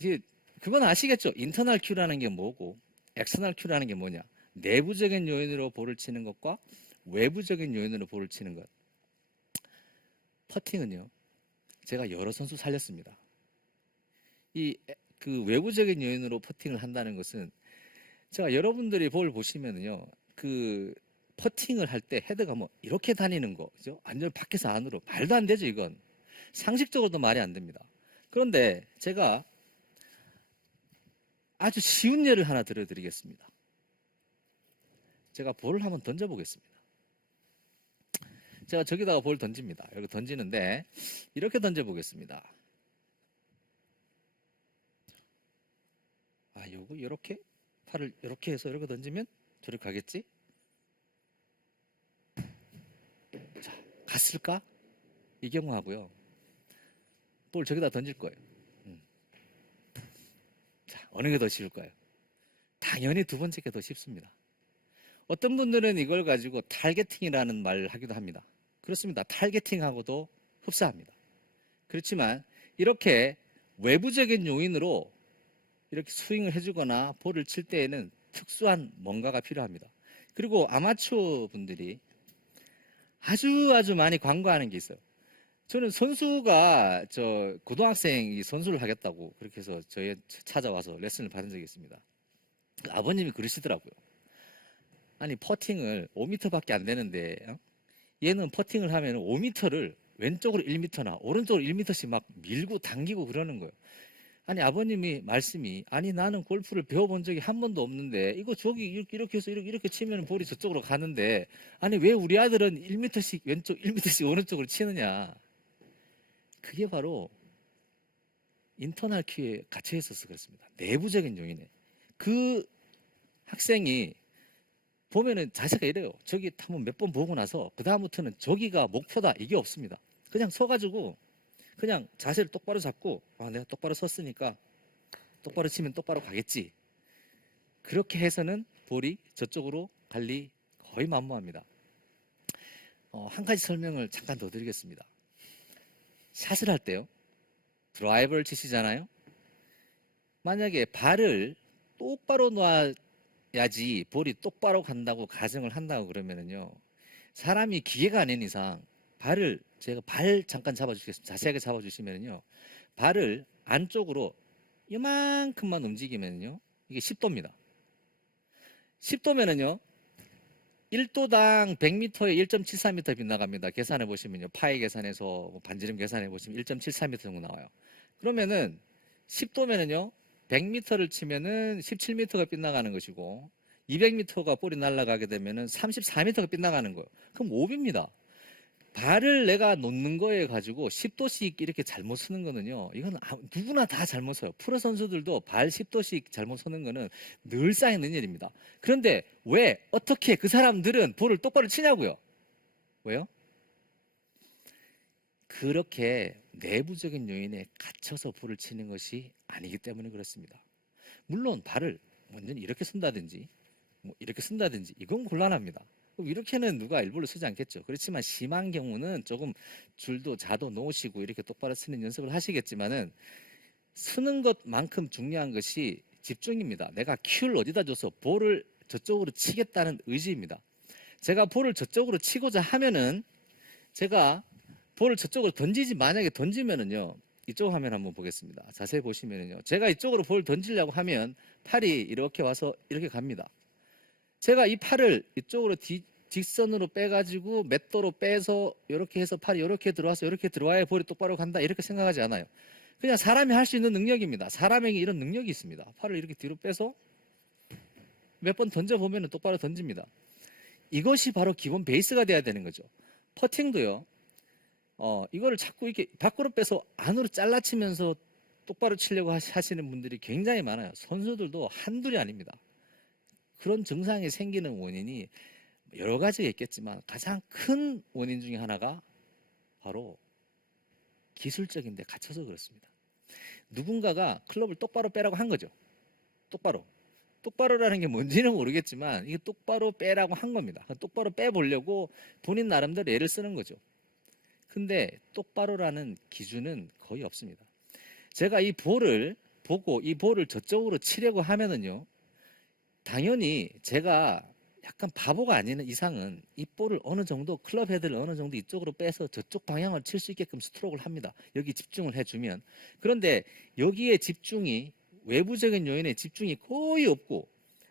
이게 그건 아시겠죠? 인터널 큐라는 게 뭐고 엑스터널 큐라는 게 뭐냐? 내부적인 요인으로 볼을 치는 것과 외부적인 요인으로 볼을 치는 것. 퍼팅은요. 제가 여러 선수 살렸습니다. 그 외부적인 요인으로 퍼팅을 한다는 것은 제가 여러분들이 볼 보시면은요. 그 퍼팅을 할 때 헤드가 뭐 이렇게 다니는 거, 그죠? 완전 밖에서 안으로 말도 안 되죠, 이건. 상식적으로도 말이 안 됩니다. 그런데 제가 아주 쉬운 예를 하나 들어드리겠습니다. 제가 볼을 한번 던져보겠습니다. 제가 저기다가 볼 던집니다. 여기 던지는데 이렇게 던져보겠습니다. 아, 요거 이렇게 팔을 이렇게 해서 이렇게 던지면 저렇게 가겠지? 자, 갔을까? 이 경우하고요. 볼 저기다 던질 거예요. 자, 어느 게 더 쉬울까요? 당연히 두 번째 게 더 쉽습니다. 어떤 분들은 이걸 가지고 타겟팅이라는 말을 하기도 합니다. 그렇습니다. 타겟팅하고도 흡사합니다. 그렇지만 이렇게 외부적인 요인으로 이렇게 스윙을 해주거나 볼을 칠 때에는 특수한 뭔가가 필요합니다. 그리고 아마추어 분들이 아주 많이 광고하는 게 있어요. 저는 선수가 고등학생이 선수를 하겠다고 그렇게 해서 저희 찾아와서 레슨을 받은 적이 있습니다. 아버님이 그러시더라고요. 아니 퍼팅을 5m밖에 안 되는데 얘는 퍼팅을 하면 5m를 왼쪽으로 1m나 오른쪽으로 1m씩 막 밀고 당기고 그러는 거예요. 아니 아버님이 말씀이 아니 나는 골프를 배워본 적이 한 번도 없는데 이거 저기 이렇게 해서 이렇게 치면 볼이 저쪽으로 가는데 아니 왜 우리 아들은 1m씩 왼쪽 1m씩 오른쪽으로 치느냐. 그게 바로 인터널 큐에 갇혀 있어서 그렇습니다. 내부적인 요인에. 그 학생이 보면은 자세가 이래요. 저기 한번 몇 번 보고 나서 그 다음부터는 저기가 목표다 이게 없습니다. 그냥 서가지고 그냥 자세를 똑바로 잡고 아 내가 똑바로 섰으니까 똑바로 치면 똑바로 가겠지. 그렇게 해서는 볼이 저쪽으로 갈리 거의 만무합니다. 한 가지 설명을 잠깐 더 드리겠습니다. 샷을 할 때요. 드라이버를 치시잖아요. 만약에 발을 똑바로 놔야지 볼이 똑바로 간다고 가정을 한다고 그러면은요. 사람이 기계가 아닌 이상 제가 발 잠깐 잡아주시겠습니다. 자세하게 잡아주시면요. 발을 안쪽으로 이만큼만 움직이면요. 이게 10도입니다. 10도면은요. 1도당 100m에 1.74m 빗나갑니다. 계산해 보시면요. 파이 계산해서 반지름 계산해 보시면 1.74m 정도 나와요. 그러면은 10도면은요. 100m를 치면은 17m가 빗나가는 것이고 200m가 볼이 날아가게 되면은 34m가 빗나가는 거예요. 그럼 오비입니다. 발을 내가 놓는 거에 가지고 10도씩 이렇게 잘못 쓰는 거는요. 이건 누구나 다 잘못 써요. 프로 선수들도 발 10도씩 잘못 쓰는 거는 늘상 있는 일입니다. 그런데 왜 어떻게 그 사람들은 볼을 똑바로 치냐고요? 왜요? 그렇게 내부적인 요인에 갇혀서 볼을 치는 것이 아니기 때문에 그렇습니다. 물론 발을 완전히 이렇게 쓴다든지 뭐 이렇게 쓴다든지 이건 곤란합니다. 이렇게는 누가 일부러 쓰지 않겠죠. 그렇지만 심한 경우는 조금 줄도 자도 놓으시고 이렇게 똑바로 쓰는 연습을 하시겠지만은 쓰는 것만큼 중요한 것이 집중입니다. 내가 큐를 어디다 줘서 볼을 저쪽으로 치겠다는 의지입니다. 제가 볼을 저쪽으로 치고자 하면은 제가 볼을 저쪽으로 만약에 던지면은요. 이쪽 화면 한번 보겠습니다. 자세히 보시면은요. 제가 이쪽으로 볼을 던지려고 하면 팔이 이렇게 와서 이렇게 갑니다. 제가 이 팔을 이쪽으로 직선으로 빼가지고 몇 도로 빼서 이렇게 해서 팔이 이렇게 들어와서 이렇게 들어와야 볼이 똑바로 간다 이렇게 생각하지 않아요. 그냥 사람이 할 수 있는 능력입니다. 사람에게 이런 능력이 있습니다. 팔을 이렇게 뒤로 빼서 몇 번 던져보면 똑바로 던집니다. 이것이 바로 기본 베이스가 돼야 되는 거죠. 퍼팅도요. 이거를 자꾸 이렇게 밖으로 빼서 안으로 잘라치면서 똑바로 치려고 하시는 분들이 굉장히 많아요. 선수들도 한둘이 아닙니다. 그런 증상이 생기는 원인이 여러 가지가 있겠지만 가장 큰 원인 중에 하나가 바로 기술적인 데 갇혀서 그렇습니다. 누군가가 클럽을 똑바로 빼라고 한 거죠. 똑바로라는 게 뭔지는 모르겠지만 이게 똑바로 빼라고 한 겁니다. 똑바로 빼보려고 본인 나름대로 애를 쓰는 거죠. 근데 똑바로라는 기준은 거의 없습니다. 제가 이 볼을 보고 이 볼을 저쪽으로 치려고 하면은요, 당연히 제가 약간 바보가 아닌 이상은 이 볼을 어느 정도 클럽 헤드를 어느 정도 이쪽으로 빼서 저쪽 방향을 칠 수 있게끔 스트로크를 합니다. 여기 집중을 해주면. 그런데 여기에 집중이, 외부적인 요인에 집중이 거의 없고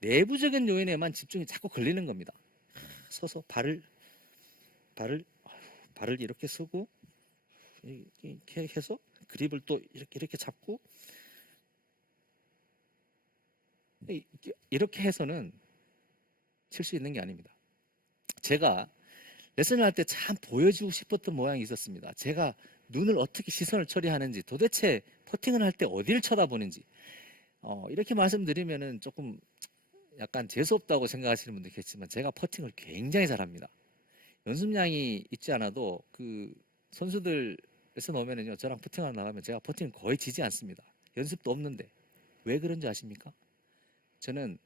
내부적인 요인에만 집중이 자꾸 걸리는 겁니다. 서서 발을 이렇게 쓰고 이렇게 해서 그립을 또 이렇게 잡고 이렇게 해서는 칠 수 있는 게 아닙니다. 제가 레슨을 할 때 참 보여주고 싶었던 모양이 있었습니다. 제가 눈을 어떻게 시선을 처리하는지, 도대체 퍼팅을 할 때 어디를 쳐다보는지, 이렇게 말씀드리면은 조금 약간 재수없다고 생각하시는 분도 계시지만 제가 퍼팅을 굉장히 잘합니다. 연습량이 있지 않아도 그 선수들 레슨 오면은요, 저랑 퍼팅하러 나가면 제가 퍼팅을 거의 지지 않습니다. 연습도 없는데. 왜 그런지 아십니까? 저는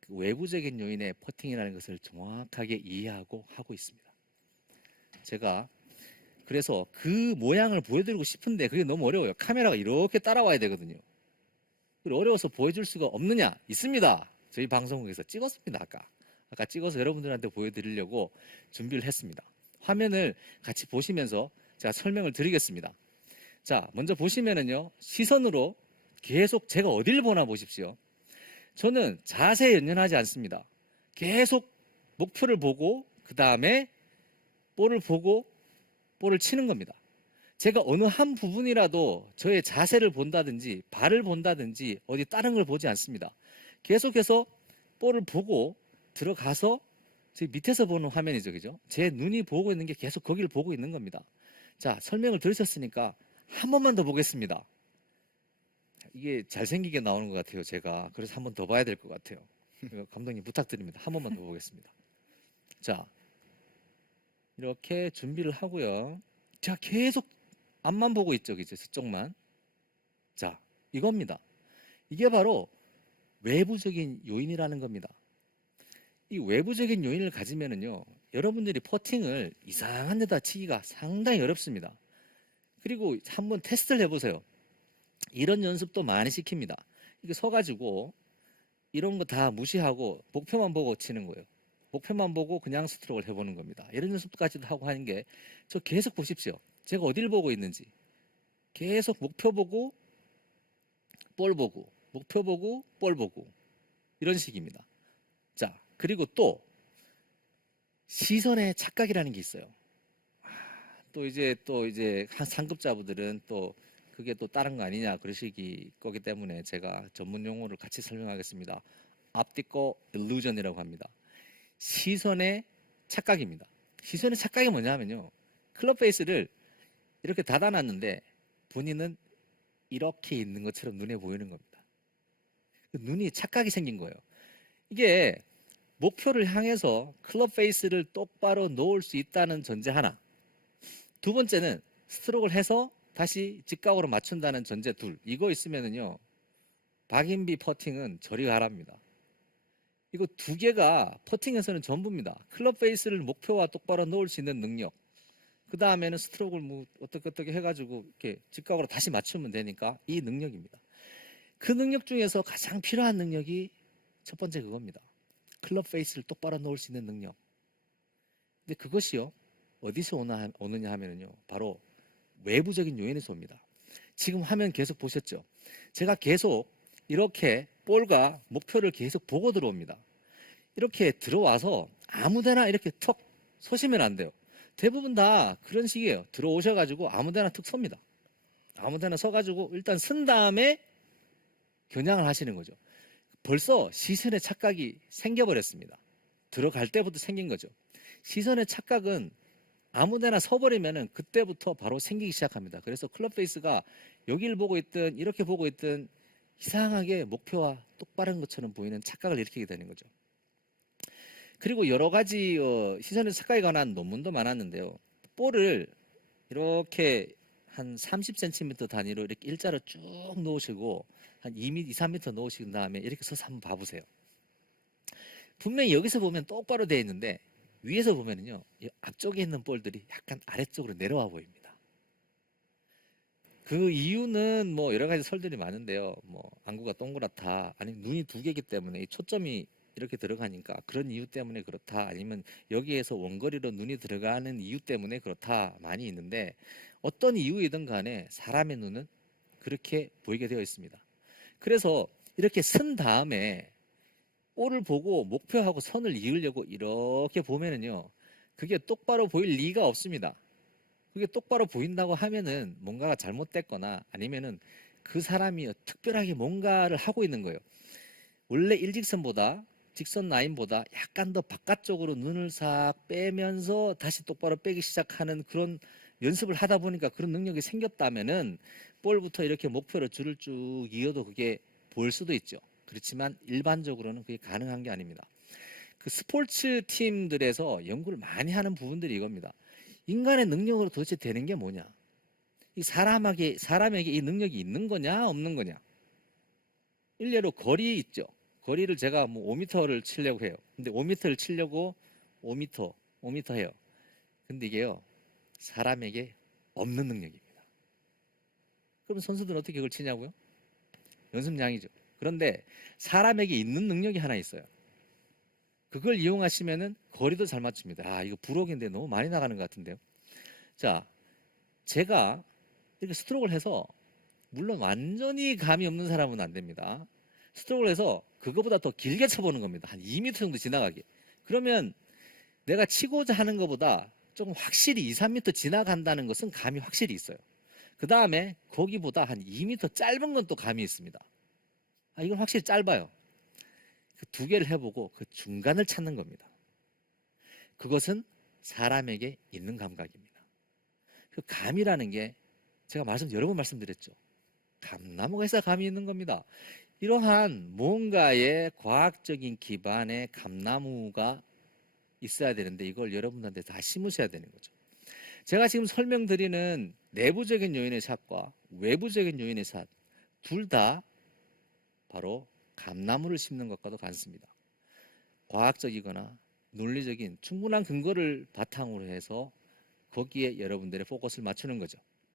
그 외부적인 요인의 퍼팅이라는 것을 정확하게 이해하고 하고 있습니다. 제가 그래서 그 모양을 보여드리고 싶은데 그게 너무 어려워요. 카메라가 이렇게 따라와야 되거든요. 그리고 어려워서 보여줄 수가 없느냐? 있습니다. 저희 방송국에서 찍었습니다. 아까 찍어서 여러분들한테 보여드리려고 준비를 했습니다. 화면을 같이 보시면서 제가 설명을 드리겠습니다. 자, 먼저 보시면은요, 시선으로 계속 제가 어디를 보나 보십시오. 저는 자세에 연연하지 않습니다. 계속 목표를 보고 그 다음에 볼을 보고 볼을 치는 겁니다. 제가 어느 한 부분이라도 저의 자세를 본다든지 발을 본다든지 어디 다른 걸 보지 않습니다. 계속해서 볼을 보고 들어가서 제 밑에서 보는 화면이죠, 그죠? 제 눈이 보고 있는 게 계속 거기를 보고 있는 겁니다. 자, 설명을 들으셨으니까 한 번만 더 보겠습니다. 이게 잘생기게 나오는 것 같아요, 제가. 그래서 한 번 더 봐야 될 것 같아요. 감독님 부탁드립니다. 한 번만 더 보겠습니다. 자, 이렇게 준비를 하고요. 자, 계속 앞만 보고 있죠, 그죠? 저쪽만. 자, 이겁니다. 이게 바로 외부적인 요인이라는 겁니다. 이 외부적인 요인을 가지면은요, 여러분들이 퍼팅을 이상한 데다 치기가 상당히 어렵습니다. 그리고 한번 테스트를 해보세요. 이런 연습도 많이 시킵니다. 이게 서가지고 이런 거 다 무시하고 목표만 보고 치는 거예요. 목표만 보고 그냥 스트로크를 해보는 겁니다. 이런 연습까지도 하고 하는 게, 저 계속 보십시오. 제가 어디를 보고 있는지. 계속 목표 보고 볼 보고 목표 보고 볼 보고 이런 식입니다. 자, 그리고 또 시선의 착각이라는 게 있어요. 또 이제 한 상급자분들은 또 그게 또 다른 거 아니냐 그러시기 거기 때문에 제가 전문 용어를 같이 설명하겠습니다. optical illusion이라고 합니다. 시선의 착각입니다. 시선의 착각이 뭐냐면요, 클럽 페이스를 이렇게 닫아놨는데 본인은 이렇게 있는 것처럼 눈에 보이는 겁니다. 눈이 착각이 생긴 거예요. 이게 목표를 향해서 클럽 페이스를 똑바로 놓을 수 있다는 전제 하나, 두 번째는 스트로크를 해서 다시 직각으로 맞춘다는 전제 둘, 이거 있으면은요, 박인비 퍼팅은 저리 가랍니다. 이거 두 개가 퍼팅에서는 전부입니다. 클럽 페이스를 목표와 똑바로 놓을 수 있는 능력, 그 다음에는 스트로크를 뭐 어떻게 해가지고 이렇게 직각으로 다시 맞추면 되니까 이 능력입니다. 그 능력 중에서 가장 필요한 능력이 첫 번째 그겁니다. 클럽 페이스를 똑바로 놓을 수 있는 능력. 근데 그것이요, 어디서 오느냐 하면은요, 바로 외부적인 요인에서 옵니다. 지금 화면 계속 보셨죠? 제가 계속 이렇게 볼과 목표를 계속 보고 들어옵니다. 이렇게 들어와서 아무데나 이렇게 턱 서시면 안 돼요. 대부분 다 그런 식이에요. 들어오셔가지고 아무데나 툭 섭니다. 아무데나 서가지고 일단 쓴 다음에 겨냥을 하시는 거죠. 벌써 시선의 착각이 생겨버렸습니다. 들어갈 때부터 생긴 거죠. 시선의 착각은 아무데나 서버리면은 그때부터 바로 생기기 시작합니다. 그래서 클럽 페이스가 여기를 보고 있든 이렇게 보고 있든 이상하게 목표와 똑바른 것처럼 보이는 착각을 일으키게 되는 거죠. 그리고 여러 가지 시선의 착각에 관한 논문도 많았는데요. 볼을 이렇게 한 30cm 단위로 이렇게 일자로 쭉 놓으시고 한 2m, 3m 놓으신 다음에 이렇게 서서 한번 봐보세요. 분명히 여기서 보면 똑바로 되어 있는데 위에서 보면은요, 이 앞쪽에 있는 볼들이 약간 아래쪽으로 내려와 보입니다. 그 이유는 뭐 여러 가지 설들이 많은데요. 뭐 안구가 동그랗다, 아니면 눈이 두 개이기 때문에 이 초점이 이렇게 들어가니까 그런 이유 때문에 그렇다, 아니면 여기에서 원거리로 눈이 들어가는 이유 때문에 그렇다, 많이 있는데 어떤 이유이든 간에 사람의 눈은 그렇게 보이게 되어 있습니다. 그래서 이렇게 쓴 다음에 볼을 보고 목표하고 선을 이으려고 이렇게 보면은요, 그게 똑바로 보일 리가 없습니다. 그게 똑바로 보인다고 하면은 뭔가가 잘못됐거나 아니면은 그 사람이 특별하게 뭔가를 하고 있는 거예요. 원래 일직선보다 직선 라인보다 약간 더 바깥쪽으로 눈을 싹 빼면서 다시 똑바로 빼기 시작하는 그런 연습을 하다 보니까 그런 능력이 생겼다면은 볼부터 이렇게 목표로 줄을 쭉 이어도 그게 보일 수도 있죠. 그렇지만 일반적으로는 그게 가능한 게 아닙니다. 그 스포츠 팀들에서 연구를 많이 하는 부분들이 이겁니다. 인간의 능력으로 도대체 되는 게 뭐냐? 이 사람에게 이 능력이 있는 거냐, 없는 거냐? 일례로 거리 있죠. 거리를 제가 뭐 5m를 치려고 해요. 근데 5m를 치려고 5m 해요. 근데 이게요, 사람에게 없는 능력입니다. 그럼 선수들은 어떻게 그걸 치냐고요? 연습량이죠. 그런데 사람에게 있는 능력이 하나 있어요. 그걸 이용하시면은 거리도 잘 맞춥니다. 아, 이거 부록인데 너무 많이 나가는 것 같은데요. 자, 제가 이렇게 스트로크를 해서, 물론 완전히 감이 없는 사람은 안 됩니다. 스트로크를 해서 그거보다 더 길게 쳐보는 겁니다. 한 2m 정도 지나가게. 그러면 내가 치고자 하는 것보다 조금 확실히 2, 3m 지나간다는 것은 감이 확실히 있어요. 그 다음에 거기보다 한 2m 짧은 건 또 감이 있습니다. 아, 이건 확실히 짧아요. 그 두 개를 해보고 그 중간을 찾는 겁니다. 그것은 사람에게 있는 감각입니다. 그 감이라는 게 제가 여러 번 말씀드렸죠. 감나무가 있어야 감이 있는 겁니다. 이러한 뭔가의 과학적인 기반의 감나무가 있어야 되는데 이걸 여러분들한테 다 심으셔야 되는 거죠. 제가 지금 설명드리는 내부적인 요인의 샷과 외부적인 요인의 샷, 둘 다 바로 감나무를 심는 것과도 같습니다. 과학적이거나 논리적인 충분한 근거를 바탕으로 해서 거기에 여러분들의 포커스를 맞추는 거죠.